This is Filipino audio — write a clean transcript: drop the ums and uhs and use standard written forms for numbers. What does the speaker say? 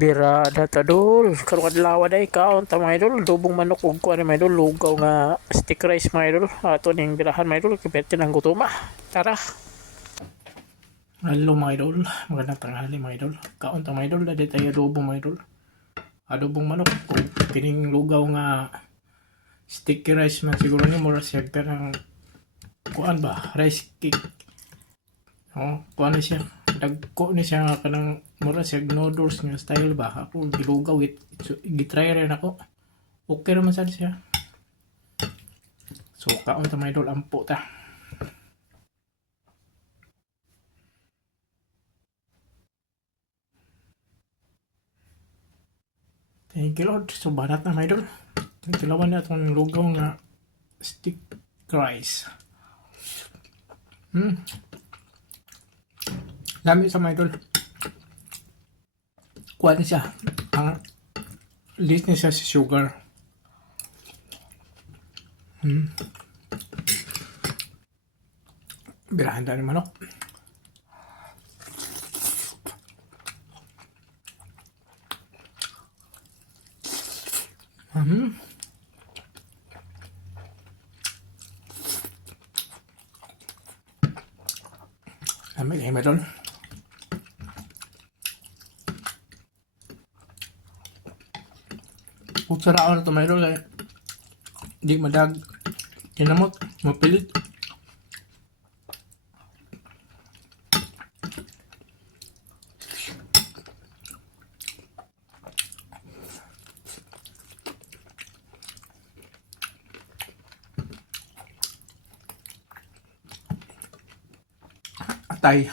Birada ta dol, karong adlaw day kaon ta mga idol, dubong manok ug kuan mga idol, lugaw nga stick rice mga idol. Ato ning birahan mga idol, kipete nang gutuma. Tara. Hello mga idol, magandang tanghali mga idol. Kaon ta mga idol, dadi tayo adobong mga idol. Adobong manok ug kining lugaw nga sticky rice man siguro ni mura siya perang kuan ba, rice cake. Oh, kuan ni siya. Dagko ni siya nga kanang mura siya noodles nga style ba. Ako gilugaw gitry rin ako. Okay naman sad siya. So kaon ta mga idol, ampo ta. Thank you Lord. So banat na mga idol. Tilawan na itong lugaw nga stick rice. Dami sa mga idol. Kuha niya siya. Ang list niya siya sa sugar. Birahan tayo ng manok. Dami kayo mga idol. Kung saraan na ito mga idol, di madag kinamot, mapilit. Atay.